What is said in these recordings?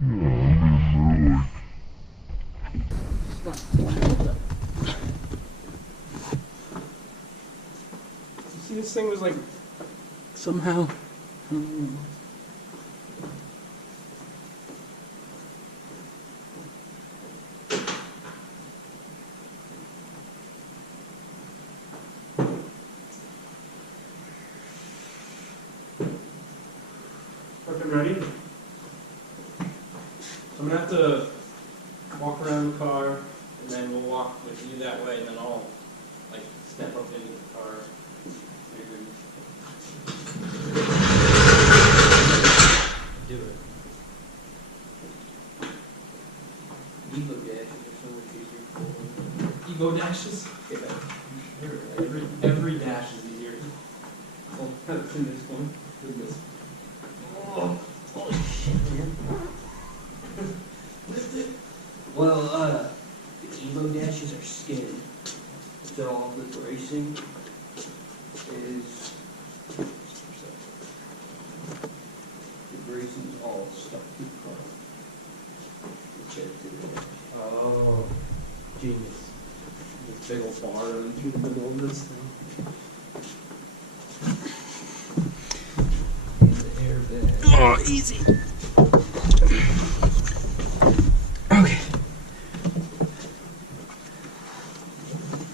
See, this thing was like somehow. Fucking ready? I'm gonna have to walk around the car, and then we'll walk with you that way, and then I'll like step up into the car. Do it. Ego dashes are so much easier. Ego dashes? Yeah. Sure. Every dash is easier. Oh, that's in this one. Goodness. Oh, holy shit, man. Lift it. Well, the Evo dashes are skinned. So all the bracing is. The bracing's all stuck to the car. Oh, genius. This big old bar running through the middle of this thing. Oh, easy. Okay.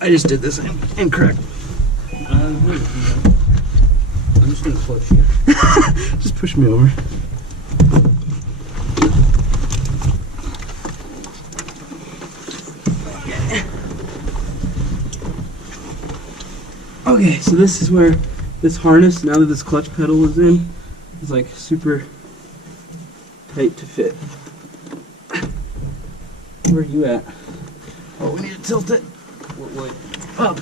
I just did this incorrect. I'm just gonna push you. Just push me over. Okay, so this is where this harness, now that this clutch pedal is in, is like super tight to fit. Where are you at? Oh, we need to tilt it. What? Up.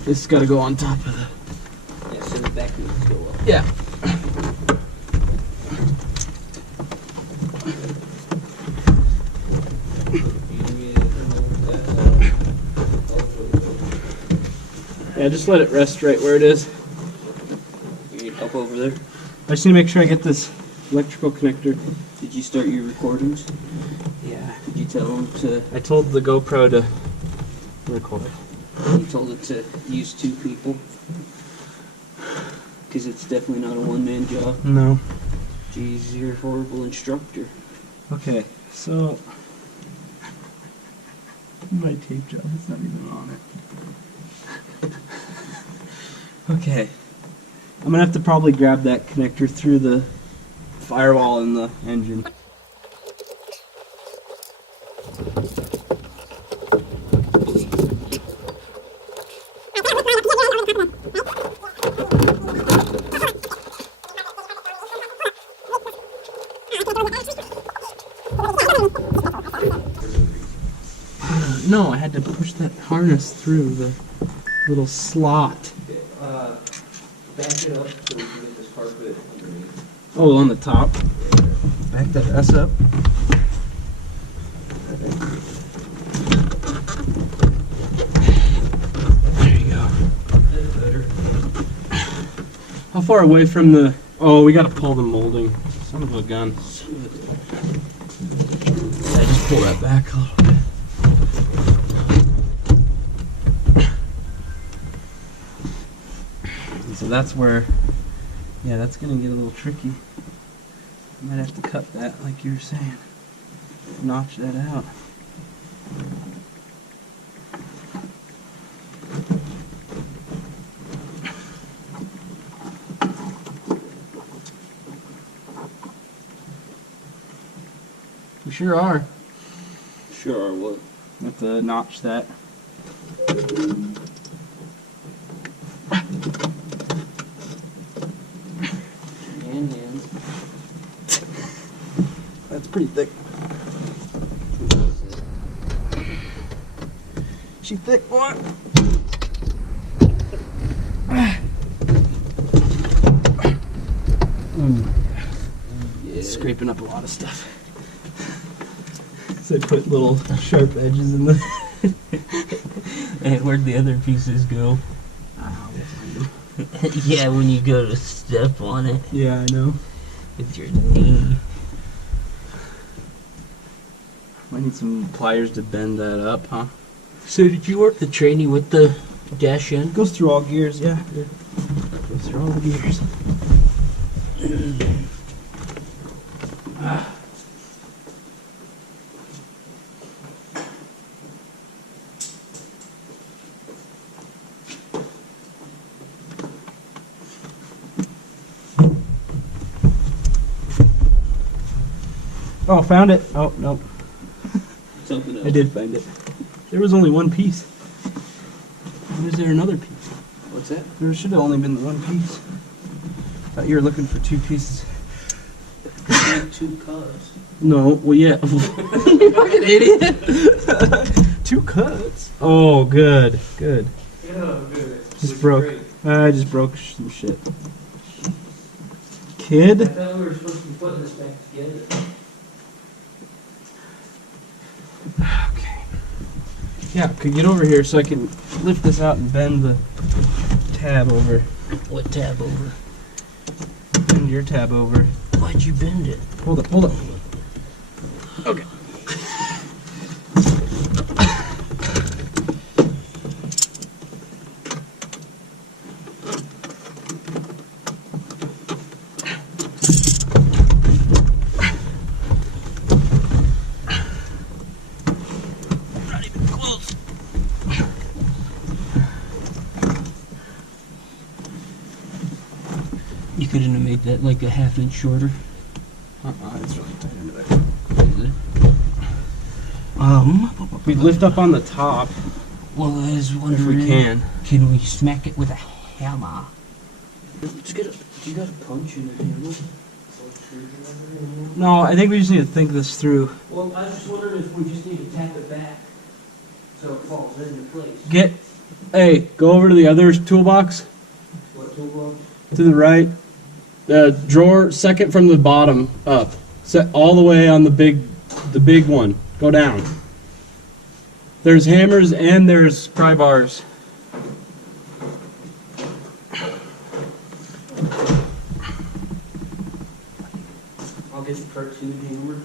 This has got to go on top of the. Yeah, so the back needs to go up. Yeah. Yeah, just let it rest right where it is. You need help over there? I just need to make sure I get this electrical connector. Did you start your recordings? Yeah. Did you tell them to... I told the GoPro to record. You told it to use 2 people? Because it's definitely not a one-man job. No. Jeez, you're a horrible instructor. Okay, so... My tape job is not even on it. Okay. I'm gonna have to probably grab that connector through the firewall in the engine. No, I had to push that harness through the little slot. Back it up so we can get this carpet underneath. Oh, on the top. Back that ass up. There you go. That's better. How far away from the... Oh, we gotta pull the molding. Son of a gun. Yeah, just pull that back a little bit. So that's where, yeah, that's gonna get a little tricky. I might have to cut that, like you were saying. Notch that out. We sure are. Sure, what? We have to notch that. Hand. That's pretty thick. She thick, boy. Yeah. Scraping up a lot of stuff. So I put little sharp edges in the... And where'd the other pieces go? Yeah, when you go to step on it Yeah, I know. with your knee. Might need some pliers to bend that up, huh? So did you work the training with the dash in? Goes through all gears, yeah. Goes through all the gears. Oh, found it. Oh, no. Something else. I did find it. There was only one piece. Why is there another piece? What's that? There should have only been one piece. Thought you were looking for two pieces. 2 cuts. No, well, yeah. You fucking idiot. 2 cuts. Oh, good, good. Yeah, good. Just broke. I just broke some shit. Kid? I thought we were supposed to be putting this back together. Okay. Yeah, could get over here so I can lift this out and bend the tab over. What tab over? Bend your tab over. Why'd you bend it? Hold up, hold up. Okay. Not even close. You couldn't have made that like a half inch shorter. It's really tight under there. We lift up on the top Well, I was if wondering, we can. can we smack it with a hammer? Let's get a, do you got a punch in the handle? No, I think we just need to think this through. Well, I was just wondering if we just need to tap it back so it falls into place. Hey, go over to the other toolbox. What toolbox? To the right. The drawer second from the bottom up. Set all the way on the big one. Go down. There's hammers and there's pry bars. I'll get the cartoon hammer.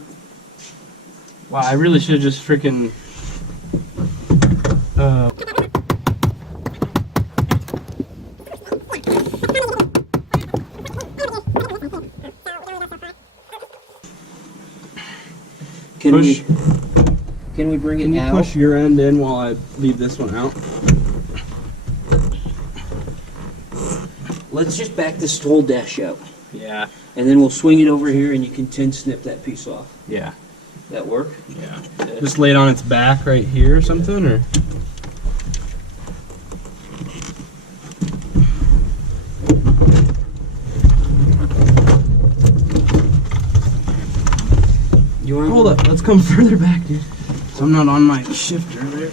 Wow, I really should have just freaking Can push. Can we bring Can it you out? push your end in while I leave this one out? Let's just back this whole dash out. Yeah. And then we'll swing it over here and you can tin snip that piece off. Yeah. That work? Yeah. Just lay it on its back right here or something, or? You want Hold up, let's come further back, dude. So I'm not on my shifter there.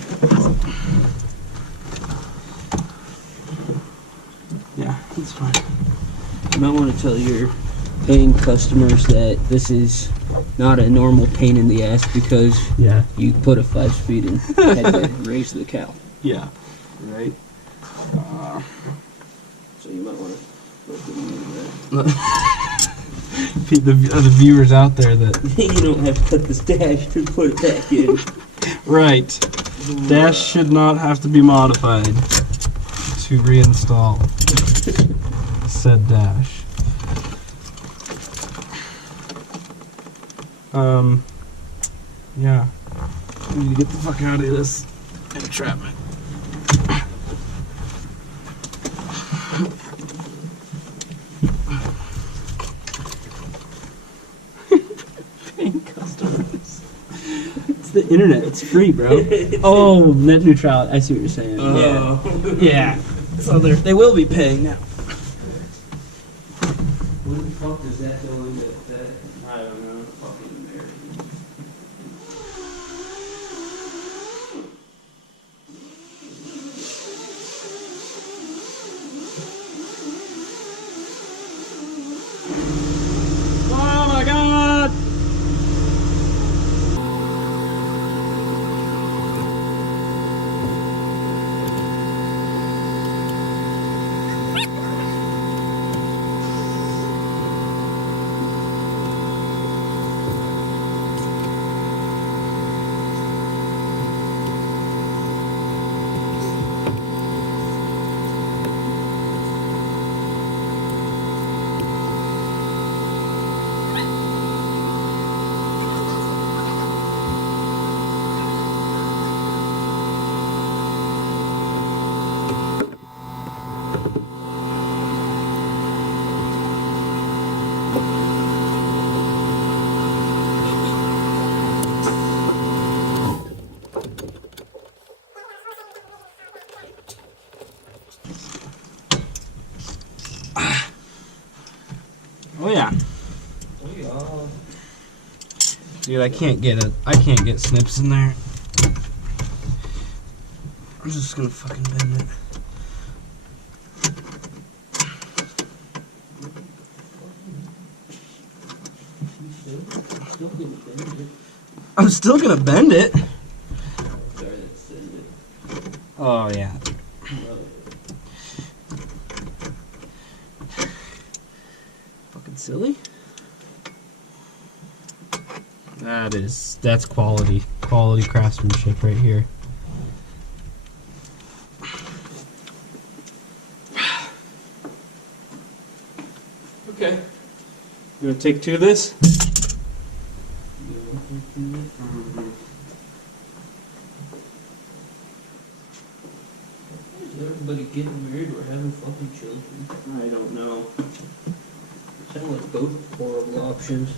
Yeah, that's fine. You might want to tell your paying customers that this is not a normal pain in the ass because Yeah. you put a 5-speed and had to raise the cow. Yeah. Right. So you might want to look into that. The viewers out there that. You don't have to cut this dash to put it back in. Right. Dash should not have to be modified to reinstall said dash. Yeah. We need to get the fuck out of this entrapment. Paying customers. It's the internet. It's free, bro. Oh, net neutrality. I see what you're saying. Yeah. So they will be paying now. What the fuck does that go into that? I don't know. Fucking American. Oh my god! Oh yeah. Oh yeah. Dude, I can't get snips in there. I'm just gonna fucking bend it. I'm still gonna bend it. Sorry, that's it. Oh yeah. Fucking silly. That's quality craftsmanship right here. Okay. You wanna take two of this? Is everybody getting married or having fucking children? I don't know. Sound like both horrible options.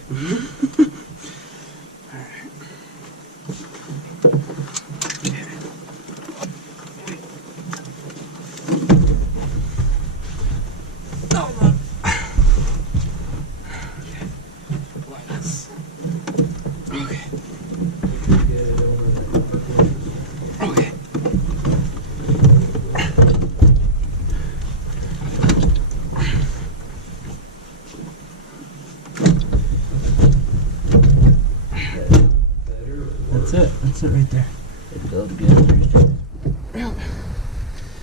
That's it right there. It felt good. Yeah.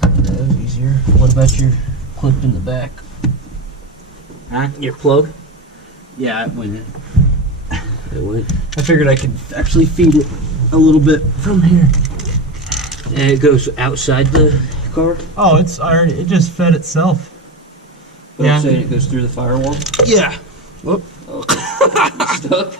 That was easier. What about your clip in the back? Huh? Your plug? Yeah, it went. It went. I figured I could actually feed it a little bit from here. And it goes outside the car? Oh, it just fed itself. But Yeah. I'm saying it goes through the firewall? Yeah. Whoop. Oh. You stuck?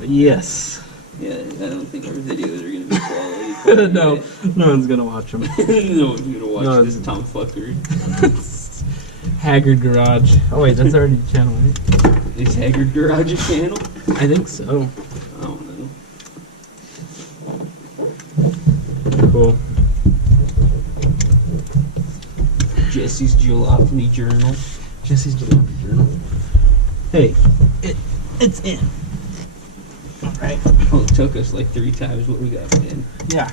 Yes. Yeah, I don't think our videos are going to be quality. No, no one's gonna watch them. No one's going to watch No, this tomfuckery. Haggard Garage. Oh wait, that's already the channel, right? Is Haggard Garage a channel? I think so. I don't know. Cool. Jesse's Jalopny Journal. Jesse's Jalopny Journal. Hey, it's in. All right. Oh, it took us like 3 times what we got in. Yeah.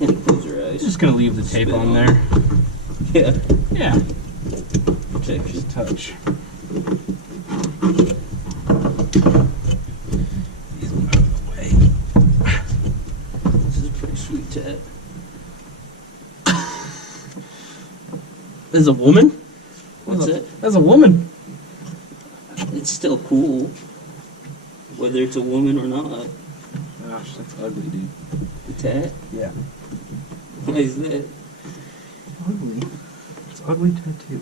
And close our eyes. Just gonna leave the tape Spin on on. there. Yeah. Yeah. Protection. Just touch. These one out of the way. This is a pretty sweet tat. There's a woman? What's that? There's a woman. It's still cool. Whether it's a woman or not. Gosh, that's ugly, dude. The tat? Yeah. Why is that? Ugly. It's an ugly tattoo.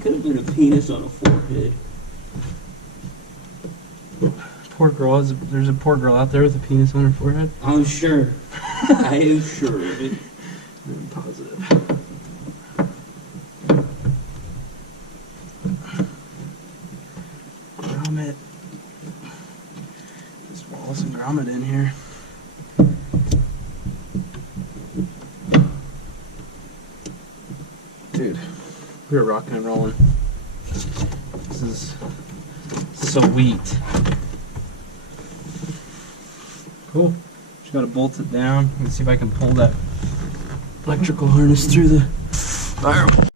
Could have been a penis on a forehead. Poor girl. There's a poor girl out there with a penis on her forehead. I'm sure. I am sure of it. I'm positive. Grommet. There's Wallace and Grommet in here. Dude, we're rocking and rolling. This is sweet. Cool. Just gotta bolt it down. Let's see if I can pull that electrical harness through the firewall.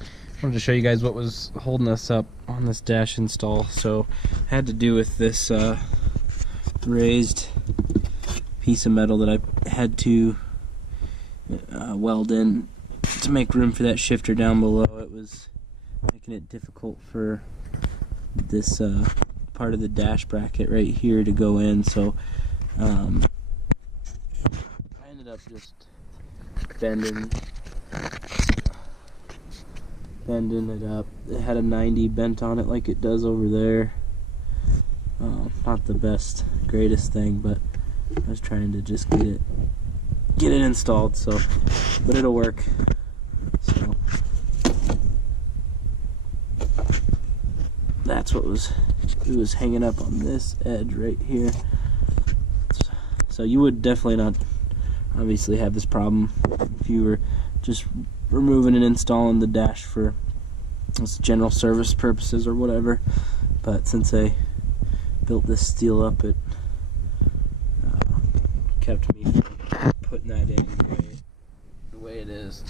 I wanted to show you guys what was holding us up on this dash install. So it had to do with this raised piece of metal that I had to weld in to make room for that shifter down below. It was making it difficult for this part of the dash bracket right here to go in, so I ended up just bending it up. It had a 90 bent on it like it does over there. Not the best, greatest thing, but I was trying to just get it installed, so, but it'll work. So that's what it was hanging up on this edge right here. So you would definitely not obviously have this problem if you were just removing and installing the dash for just general service purposes or whatever. But since I built this steel up, it kept me from putting that in the way it is.